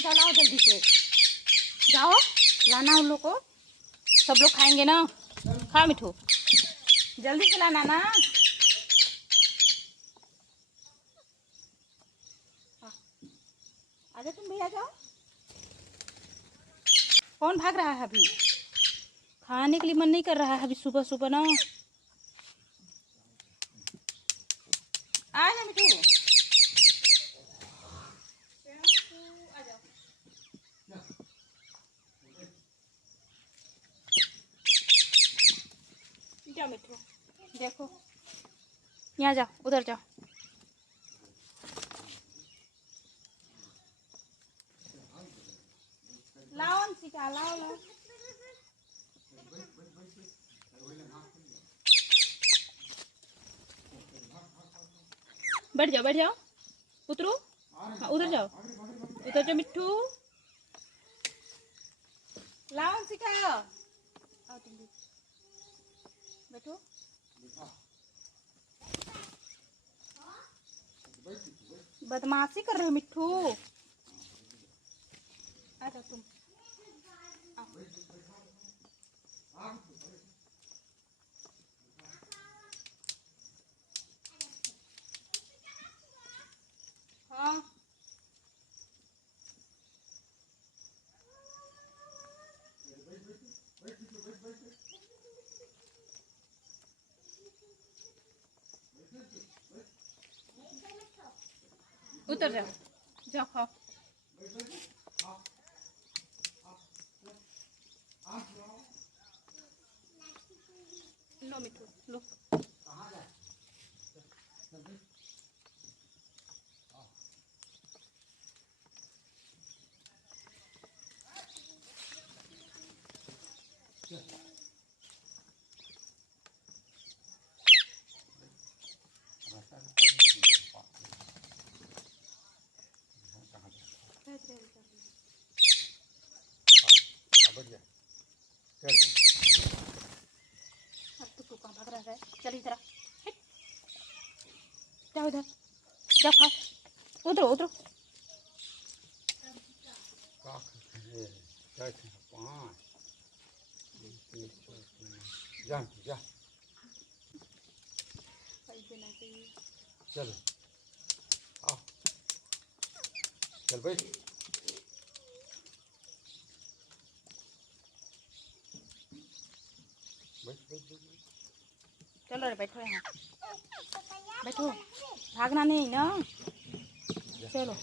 सीखा लाओ जल्दी से, जाओ लाना उन लोग को, सब लोग खाएंगे ना। खा मिठू, जल्दी से लाना ना। आजा तुम भी आ जाओ। कौन भाग रहा है अभी? खाने के लिए मन नहीं कर रहा है अभी सुबह सुबह ना। आ जा मिठू, आ जाओ। जाओ मिठू, देखो यहाँ जाओ, उधर जाओ। लाओ अंशिका, लाओ लाओ। बैठ जाओ, बैठ जाओ, उतरो। हाँ उधर जाओ, उधर जाओ मिट्ठू। लाओ अंशिका, आओ तुम भी बैठो। बदमाशी कर रहे हो मिट्ठू, आ जाओ तुम। हाँ उतर जाओ, जाओ खाओ। लो मिठू लो। भाग रहा है, चल इधर जाओ, इधर जाओ खाओ, उधर उधर। चल आओ, चल बैठ। चलो रे बैठो यहाँ, बैठो, भागना नहीं ना। चलो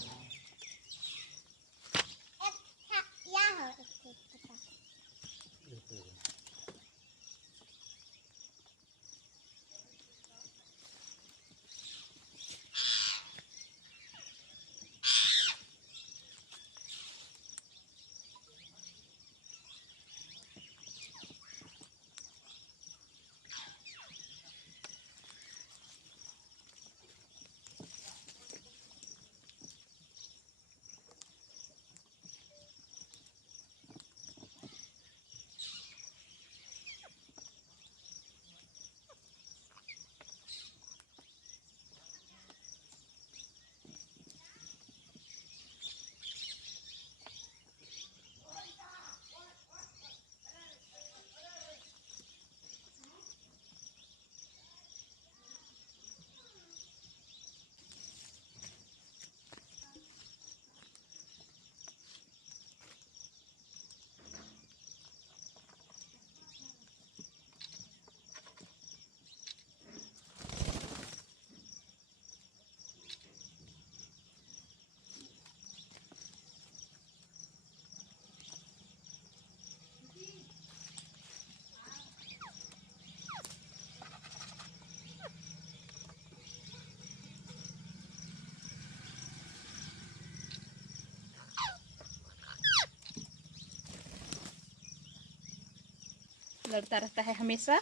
लड़ता रहता है हमेशा।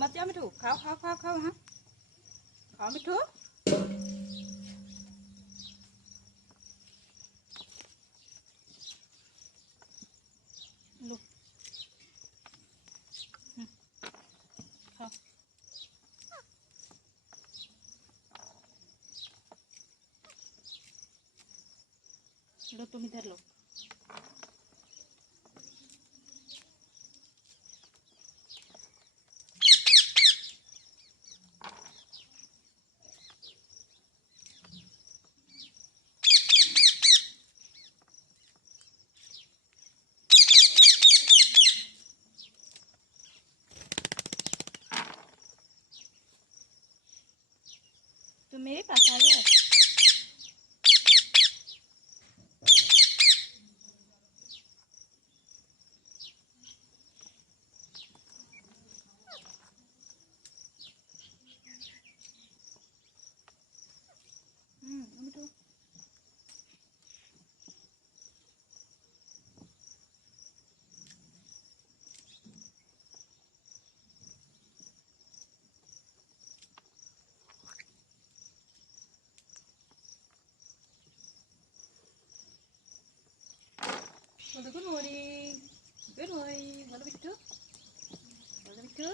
मत जाओ मिठू, खाओ खाओ खाओ खाओ, हाँ खाओ मिठू। लो खाओ। लो तुम इधर लो। तुम मेरे पास आ गए। मिठू good morning, good morning, बोलो मिठू, बोलो मिठू,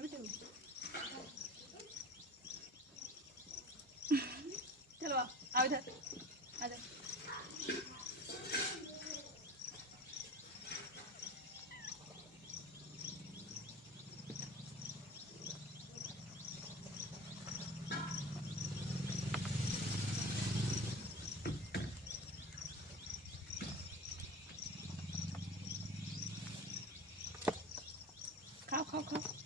मिठू, मिठू। चलो आओ इधर, आ जाओ। खाओ खाओ खाओ।